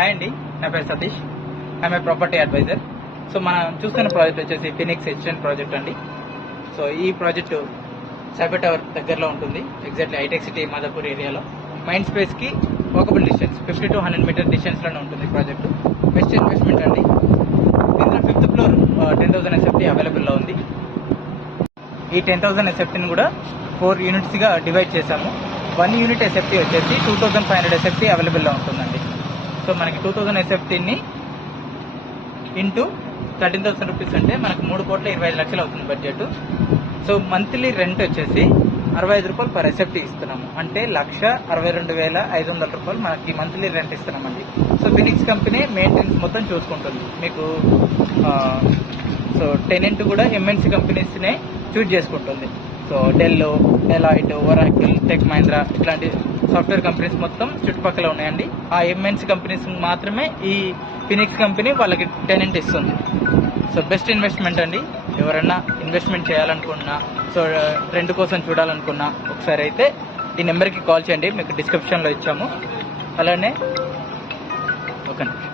Hi అండి, నా పేరు Satish. I'm a property adviser. So మనం చూస్తున్న ప్రాజెక్ట్ వచ్చేసి ఫినిక్స్ ఎక్స్టెండ్ ప్రాజెక్ట్ అండి. సో ఈ ప్రాజెక్టు సైబర్ టవర్ దగ్గరలో ఉంటుంది, ఎగ్జాక్ట్లీ హైటెక్ సిటీ మాదాపూర్ ఏరియాలో. మైండ్ స్పేస్కి వాకబుల్ డిస్టెన్స్ 50 to 100 మీటర్ డిస్టెన్స్లోనే ఉంటుంది ప్రాజెక్టు. బెస్ట్ ఇన్వెస్ట్మెంట్ అండి. దీంట్లో 5th ఫ్లోర్ 10,000 SFT అవైలబుల్లో ఉంది. ఈ 10,000 SFTని కూడా 4 యూనిట్స్గా డివైడ్ చేశాము. 1 యూనిట్ SFT వచ్చేసి 2,500 SFT అవైలబుల్లో ఉంటుందండి. సో మనకి 2,000 SFTని ఇంటూ 13,000 రూపీస్ అంటే మనకు 3,25,00,000 అవుతుంది బడ్జెట్. సో మంత్లీ రెంట్ వచ్చేసి 65 రూపాయలు పర్ SFT ఇస్తున్నాము, అంటే 1,62,500 రూపాయలు మనకి మంత్లీ రెంట్ ఇస్తున్నామండి. సో ఫినిక్స్ కంపెనీ మెయింటెనెన్స్ మొత్తం చూసుకుంటుంది మీకు. సో టెనెంట్ కూడా MNC కంపెనీస్నే చూజ్ చేసుకుంటుంది. So Dell, Deloitte, Oracle, tech Mahindra ఇట్లాంటి సాఫ్ట్వేర్ కంపెనీస్ మొత్తం చుట్టుపక్కల ఉన్నాయండి. ఆ MNC కంపెనీస్ మాత్రమే ఈ ఫినిక్స్ కంపెనీ వాళ్ళకి టెనెంట్ ఇస్తుంది. సో బెస్ట్ ఇన్వెస్ట్మెంట్ అండి. ఎవరైనా ఇన్వెస్ట్మెంట్ చేయాలనుకున్నా, సో రెంట్ కోసం చూడాలనుకున్నా ఒకసారి అయితే ఈ నెంబర్కి కాల్ చేయండి, మీకు డిస్క్రిప్షన్లో ఇచ్చాము. అలానే ఓకే.